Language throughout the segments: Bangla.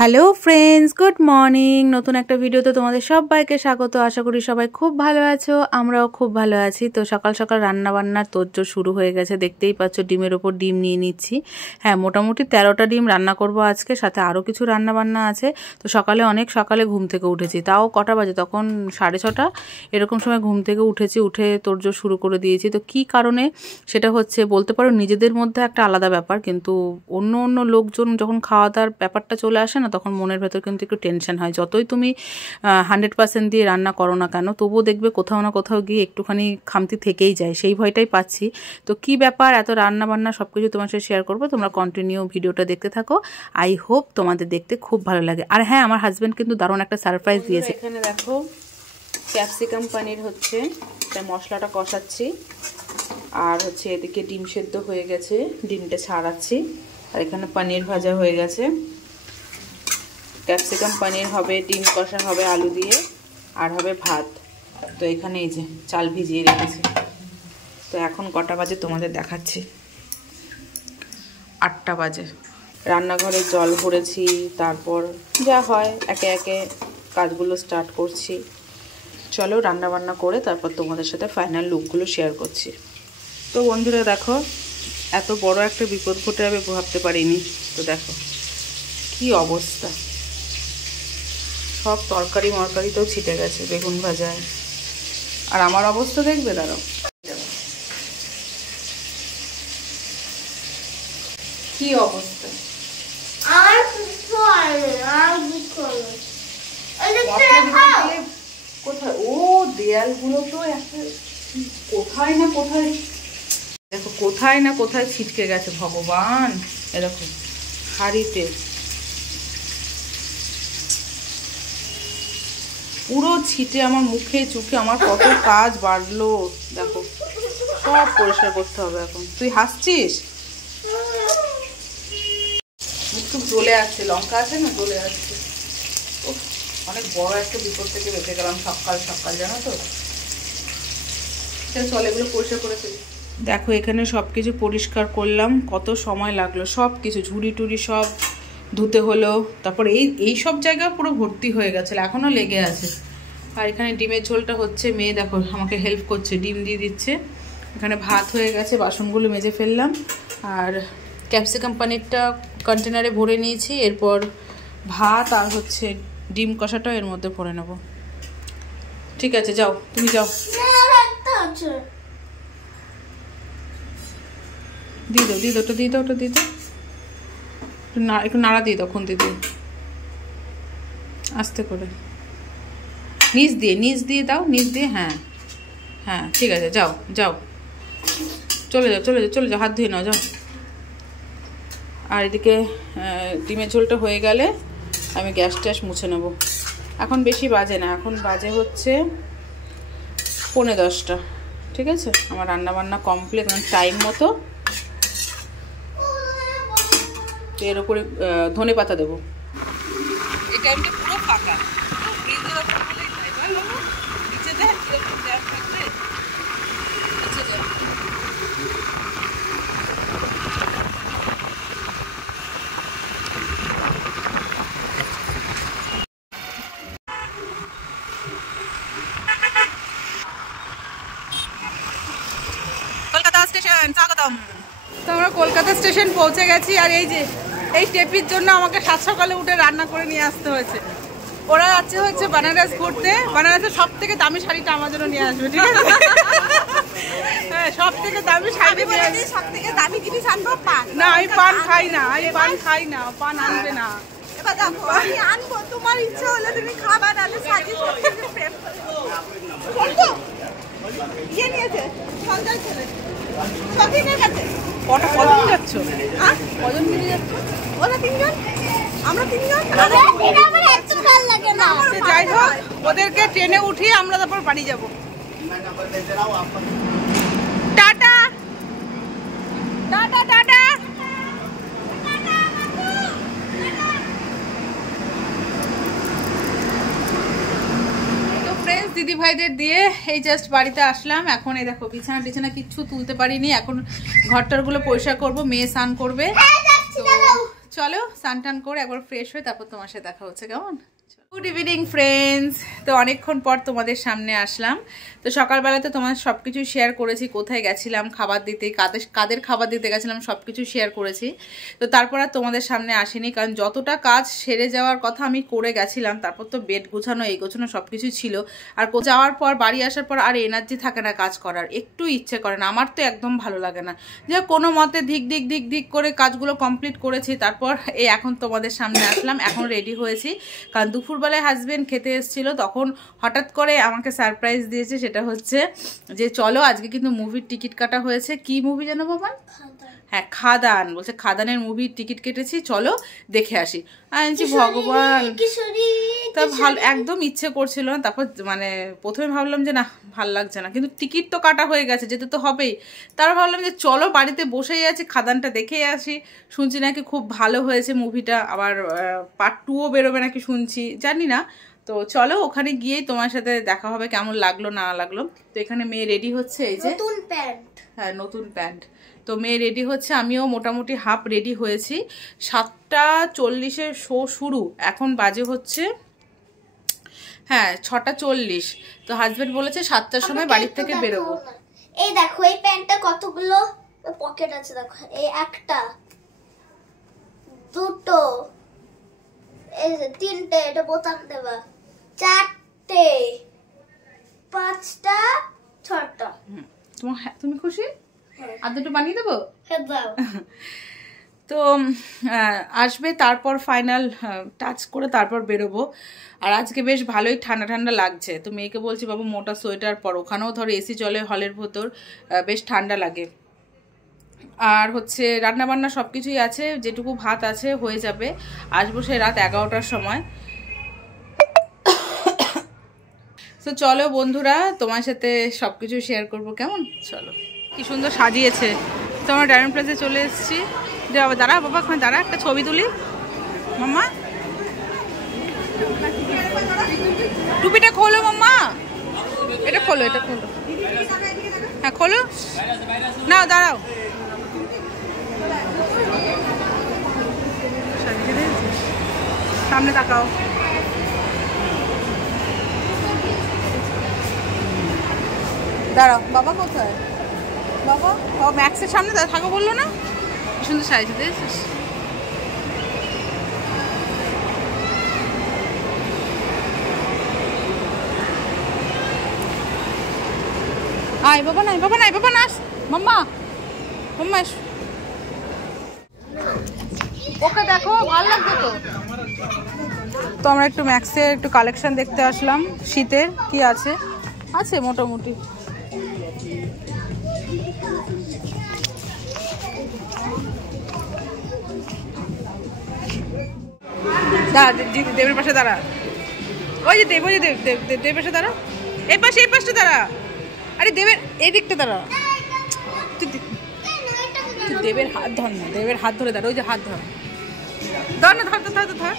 Hello friends, good morning. নতুন একটা ভিডিওতে তোমাদের সবাইকে স্বাগত। আশা করি সবাই খুব ভালো আছো, আমরাও খুব ভালো আছি। তো সকাল সকাল রান্নাবান্নার তোড়জোড় শুরু হয়ে গেছে, দেখতেই পাচ্ছ। ডিমের ওপর ডিম নিয়ে নিচ্ছি। হ্যাঁ, মোটামুটি 13টা ডিম রান্না করব আজকে, সাথে আরও কিছু রান্নাবান্না আছে। তো অনেক সকালে ঘুম থেকে উঠেছি, তাও কটা বাজে, তখন 6:30 এরকম সময় ঘুম থেকে উঠেছি। উঠে তোড়জোড় শুরু করে দিয়েছি। তো কী কারণে সেটা হচ্ছে, বলতে পারো নিজেদের মধ্যে একটা আলাদা ব্যাপার, কিন্তু অন্য অন্য লোকজন যখন খাওয়া দাওয়ার ব্যাপারটা চলে আসে না, তখন মনের ভেতর কিন্তু একটু টেনশন হয়। যতই তুমি 100% দিয়ে রান্না করো না কেন, তবুও দেখবে কোথাও না কোথাও গিয়ে একটুখানি খামতি থেকেই যায়। সেই ভয়টাই পাচ্ছি। তো কি ব্যাপার, এত রান্না বান্না সব কিছু তোমার সাথে শেয়ার করবো। তোমরা কন্টিনিউ ভিডিওটা দেখতে থাকো। আই হোপ তোমাদের দেখতে খুব ভালো লাগে। আর হ্যাঁ, আমার হাজব্যান্ড কিন্তু দারুণ একটা সারপ্রাইজ দিয়েছে। এখানে দেখো, ক্যাপসিকাম পনির হচ্ছে, তাই মশলাটা কষাচ্ছি। আর হচ্ছে এদিকে ডিম সেদ্ধ হয়ে গেছে, ডিমটা ছাড়াচ্ছি। আর এখানে পনির ভাজা হয়ে গেছে। ক্যাপসিকাম পনির হবে, ডিম কষা হবে আলু দিয়ে, আর হবে ভাত। তো এখানে এই যে চাল ভিজিয়ে রেখেছি। তো এখন কটা বাজে তোমাদের দেখাচ্ছি। 8টা বাজে। রান্নাঘরে জল ভরেছি, তারপর যা হয় একে একে কাজগুলো স্টার্ট করছি। চলো রান্নাবান্না করে তারপর তোমাদের সাথে ফাইনাল লুকগুলো শেয়ার করছি। তো বন্ধুরা দেখো, এত বড় একটা বিপদ ঘটে আমি ভাবতে পারিনি। তো দেখো কি অবস্থা, সব তরকারি মরকারিতেও ছিটে গেছে বেগুন ভাজায়। আর আমার অবস্থা দেখবে, দাঁড়াও কি অবস্থা। কোথায় ও দেয়ালগুলো তো একটা কোথায় না কোথায়, দেখো কোথায় না কোথায় ছিটকে গেছে। ভগবান, এরকম হাঁড়িতে পুরো ছিটে আমার মুখে চুখে আমার কত কাজ বাড়লো। দেখো সব পরিষ্কার করতে হবে এখন। তুই হাসছিস, মুখ জ্বলে আসছে, লঙ্কা আছে না, জ্বলে আসছে। অনেক বড় একটা বিপদ থেকে বেঁচে গেলাম সকাল সকাল, জানো তো। চল এগুলো পরিষ্কার করে ফেলি। দেখো এখানে সব কিছু পরিষ্কার করলাম, কত সময় লাগলো। সব কিছু ঝুড়ি টুড়ি সব ধুতে হলো। তারপর এই সব জায়গা পুরো ভর্তি হয়ে গেছিলো, এখনও লেগে আছে। আর এখানে ডিমের ঝোলটা হচ্ছে, মেয়ে দেখো আমাকে হেল্প করছে, ডিম দিয়ে দিচ্ছে। এখানে ভাত হয়ে গেছে, বাসনগুলো মেজে ফেললাম। আর ক্যাপসিকাম পনিরটা কন্টেনারে ভরে নিয়েছি। এরপর ভাত আর হচ্ছে ডিম কষাটাও এর মধ্যে ভরে নেব। ঠিক আছে, যাও তুমি যাও। দিয়ে দাও, দিয়ে দাও, ওটা দিয়ে দাও, ওটা দিয়ে দাও। একটু নাড়া দিয়ে দাও, খুন্তি দিয়ে আস্তে করে নিচ দিয়ে দাও, নিচ দিয়ে। হ্যাঁ হ্যাঁ, ঠিক আছে, যাও যাও, চলে যাও চলে যাও চলে যাও, হাত ধুয়ে নাও, যাও। আর এদিকে ডিমের ঝোলটা হয়ে গেলে আমি গ্যাস ট্যাস মুছে নেব। এখন বেশি বাজে না, এখন বাজে হচ্ছে 9:45। ঠিক আছে, আমার রান্নাবান্না কমপ্লিট, টাইম মতো। এর উপরে ধনে পাতা দেবো। এই টাইমটা পুরো ফাঁকা, কলকাতা স্টেশন স্বাগতম। তো আমরা কলকাতা স্টেশন পৌঁছে গেছি। আর এই যে এই টেপির জন্য আমাকে 7 সকালে উঠে রান্না করে নিয়ে আসতে হয়েছে। ওরা যাচ্ছে হচ্ছে বানারস ঘুরতে, বানারসের সব থেকে দামি শাড়িটা আমার জন্য নিয়ে আসবে। ঠিক আছে, হ্যাঁ, সব থেকে দামি শাড়ি। সব থেকে দামি জিনিস আনবো পান। না, আমি পান খাই না, আমি পান খাই না, পান আনবে না। এবার দেখো আমি আনবো, তোমার ইচ্ছা হলে তুমি খাবা, নাহলে সাজিয়ে সব প্রেম করবো। ইয়ে নিয়েছে সঞ্জয় ছেলে, সতীনের কাছে। কজন যাচ্ছ? কজন মিলে যাচ্ছ? ওরা 3জন, আমরা 3জন। যাই হোক, ওদেরকে ট্রেনে উঠিয়ে আমরা তারপর বাড়ি যাবো। Tata tata tata. দিদি ভাইদের দিয়ে এই জাস্ট বাড়িতে আসলাম। এখন এই দেখো বিছানা টিছানা কিচ্ছু তুলতে পারিনি, এখন ঘরটারগুলো পরিষ্কার করবো, মেয়ে স্নান করবে। তো চলো স্নান টান করে একবার ফ্রেশ হয়ে তারপর তোমার সাথে দেখা হচ্ছে, কেমন? Good evening friends. তো অনেকক্ষণ পর তোমাদের সামনে আসলাম। তো সকালবেলা তো তোমাদের সব কিছু শেয়ার করেছি, কোথায় গেছিলাম খাবার দিতে, কাদের খাবার দিতে গেছিলাম সব কিছু শেয়ার করেছি। তো তারপর আর তোমাদের সামনে আসিনি, কারণ যতটা কাজ সেরে যাওয়ার কথা আমি করে গেছিলাম। তারপর তো বেড গোছানো এই গোছানো সব কিছু ছিল, আর যাওয়ার পর বাড়ি আসার পর আর এনার্জি থাকে না কাজ করার, একটু ইচ্ছে করে না, আমার তো একদম ভালো লাগে না। যে কোনো মতে ধিক করে কাজগুলো কমপ্লিট করেছি। তারপর এই এখন তোমাদের সামনে আসলাম, এখন রেডি হয়েছি, কারণ দুপুরবেলায় হাজবেন্ড খেতে এসেছিলো, তখন হঠাৎ করে আমাকে সারপ্রাইজ দিয়েছে। সেটা হচ্ছে যে চলো আজকে কিন্তু মুভির টিকিট কাটা হয়েছে। কি মুভি জানো বাবা? হ্যাঁ, খাদান। বলছে খাদানের মুভির টিকিট কেটেছি, চলো দেখে আসি। আনছি ভগবান, তা ভালো একদম ইচ্ছে করছিল না। তারপর মানে প্রথমে ভাবলাম যে না ভাল লাগছে না, কিন্তু টিকিট তো কাটা হয়ে গেছে, যেতে তো হবেই। তারপর ভাবলাম যে চলো বাড়িতে বসেই আছি, খাদানটা দেখেই আসি। শুনছি নাকি খুব ভালো হয়েছে মুভিটা, আবার পার্ট 2ও বেরোবে নাকি শুনছি, জানি না। তো চলো ওখানে গিয়েই তোমার সাথে দেখা হবে কেমন লাগলো না লাগলো। তো এখানে মেয়ে রেডি হচ্ছে, এই যে নতুন প্যান্ট। হ্যাঁ, নতুন প্যান্ট। তো মেয়ে রেডি হচ্ছে, আমিও মোটামুটি হাফ রেডি হয়েছি। 7:40 শো শুরু, এখন বাজে হচ্ছে হ্যাঁ 6:40। তো হাজবেন্ড বলেছে 7টার সময় বাড়ির থেকে বেরোবো। এই দেখো এই প্যান্টটা কতগুলো পকেট আছে, দেখো এই একটা, দুটো, এই যে তিনটে, এটা বোতাম দেবা, চারটে, পাঁচটা, ছটা। তুমি খুশি? আর দুটো বানিয়ে দেবো। তো আসবে, তারপর ফাইনাল টাচ করে তারপর বেরোবো। আর আজকে বেশ ভালোই ঠান্ডা ঠান্ডা লাগছে। তো মেয়েকে বলছি বাবু মোটা সোয়েটার পর, ওখানেও ধরো এসি চলে হলের ভেতর, বেশ ঠান্ডা লাগে। আর হচ্ছে রান্নাবান্না সব কিছুই আছে, যেটুকু ভাত আছে হয়ে যাবে। আসবো সে রাত 11টার সময়। তো চলো বন্ধুরা, তোমার সাথে সব কিছু শেয়ার করবো, কেমন? চলো। কি সুন্দর সাজিয়েছে। তো আমরা ডায়মন্ড প্লাজে চলে এসেছি। যে বাবা দাঁড়া, বাবা ওখানে দাঁড়া, একটা ছবি তুলি। মাম্মা টুপিটা খোলো, মাম্মা এটা খোলো, এটা খোলো। হ্যাঁ খোলো না, দাঁড়াও। সামনে তাকাও। দাঁড়াও, বাবা কোথায়? বাবা বাবা ম্যাক্সের সামনে থাকো বললো না? সুন্দর সাইজে দিয়েছিস। আয় বাবা, নাই বাবা, নাই বাবা, নাস মাম্মা, মাম্মা ওকে দেখো, ভালো লাগছে তো। তো আমরা একটু ম্যাক্সের একটু কালেকশন দেখতে আসলাম, শীতের কি আছে আছে মোটামুটি। দেবের পাশে দাঁড়া, ওই যে দেব, ওই যে দেবের পাশে দাঁড়া, এই পাশে, এই পাশে দাঁড়া। আরে দেবের এই দিকটা দাঁড়া, তুই দেবের হাত ধর না, দেবের হাত ধরে দাঁড়া, ওই যে হাত ধর, ধর না, ধর তো, ধর তো, ধর।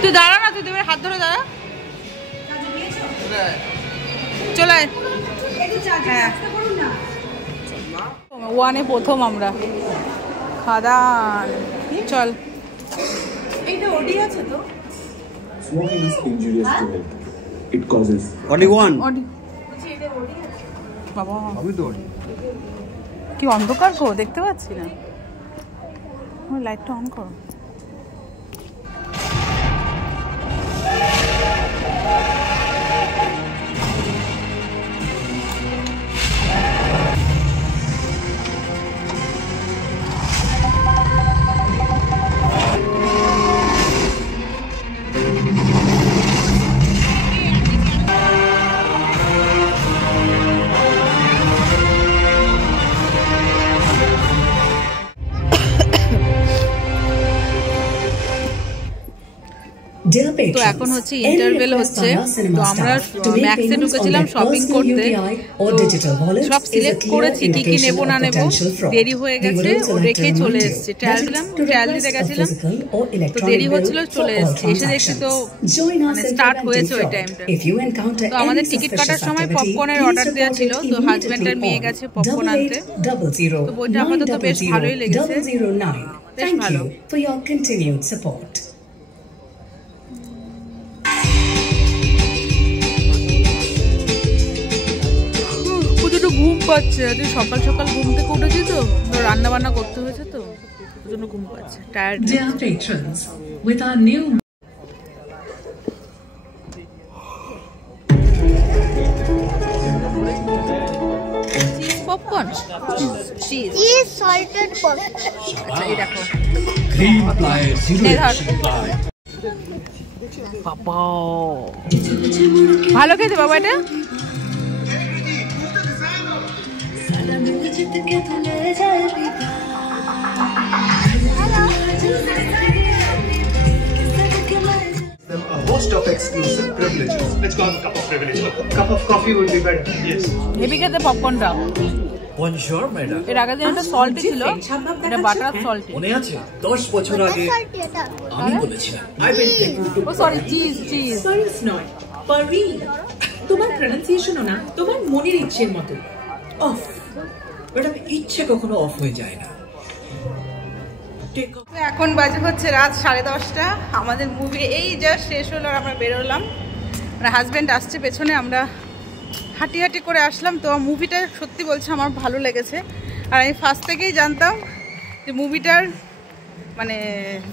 তুই দাঁড়া না, তুই দেবের হাত ধরে দাঁড়া, চলে আয়। হ্যাঁ, ওয়ানে প্রথম আমরা খাদান। চল, এইটা ওডি আছে তো। Smoking is injurious to health. It causes only one. বাবা কি অন্ধকার গো, দেখতে পাচ্ছি না। লাইটটা অন করো। তো এখন হচ্ছে ইন্টারভেল হচ্ছে, তো আমরা ম্যাক্সে ঢুকেছিলাম শপিং করতে, তো সব সিলেক্ট করেছি কি কি নেবো না নেবো, দেরি হয়ে গেছে ও রেখেই চলে এসেছি। ট্রায়াল দিতে গেছিলাম, তো দেরি হচ্ছিল, চলে এসেছি। এসে দেখছি তো মানে স্টার্ট হয়েছে ওই টাইমটা। তো আমাদের টিকিট কাটার সময় পপকর্নের অর্ডার দেওয়া ছিল, তো হাজব্যান্ডের মেয়ে গেছে পপকর্ন আনতে। তো বইটা আপাতত বেশ ভালোই লেগেছে, বেশ ভালো। ঘুম পাচ্ছে, আজকে সকাল সকাল ঘুম থেকে উঠেছি, তো রান্না বান্না করতে হয়েছে, তো ওই জন্য ঘুম পাচ্ছে, tired. Cheese popcorn, cheese salted popcorn. আচ্ছা এই দেখো, বাবা ভালো খেতে বাবা এটা। A host of exclusive privileges. Let's call it a cup of privilege. A cup of coffee would be better. Yes. Heavy খেতে পপকর্নটা। বনজোর ম্যাডাম, এর আগে যেন একটা সল্টি ছিল, এটা বাটার সল্টি। মনে আছে 10 বছর আগে আমি বলেছিলাম ও সরি, চিজ চিজ পারিস নয়, পারি। তোমার প্রনাউন্সিয়েশনও না তোমার মনের ইচ্ছের মতো। অফ ম্যাডাম, ইচ্ছে কখনো অফ হয়ে যায় না। এখন বাজে হচ্ছে রাত 10:30। আমাদের মুভি এই জাস্ট শেষ হলো আর আমরা বেরোলাম। আমার হাজব্যান্ড আসছে পেছনে, আমরা হাঁটি হাঁটি করে আসলাম। তো মুভিটা সত্যি বলছে আমার ভালো লেগেছে, আর আমি ফার্স্ট থেকেই জানতাম যে মুভিটার মানে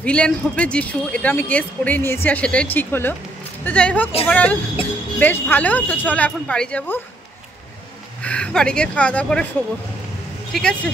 ভিলেন হবে যিশু, এটা আমি গেস করেই নিয়েছি, আর সেটাই ঠিক হলো। তো যাই হোক, ওভারঅল বেশ ভালো। তো চলো এখন বাড়ি যাব, বাড়ি গিয়ে খাওয়া দাওয়া করে শোবো, ঠিক আছে।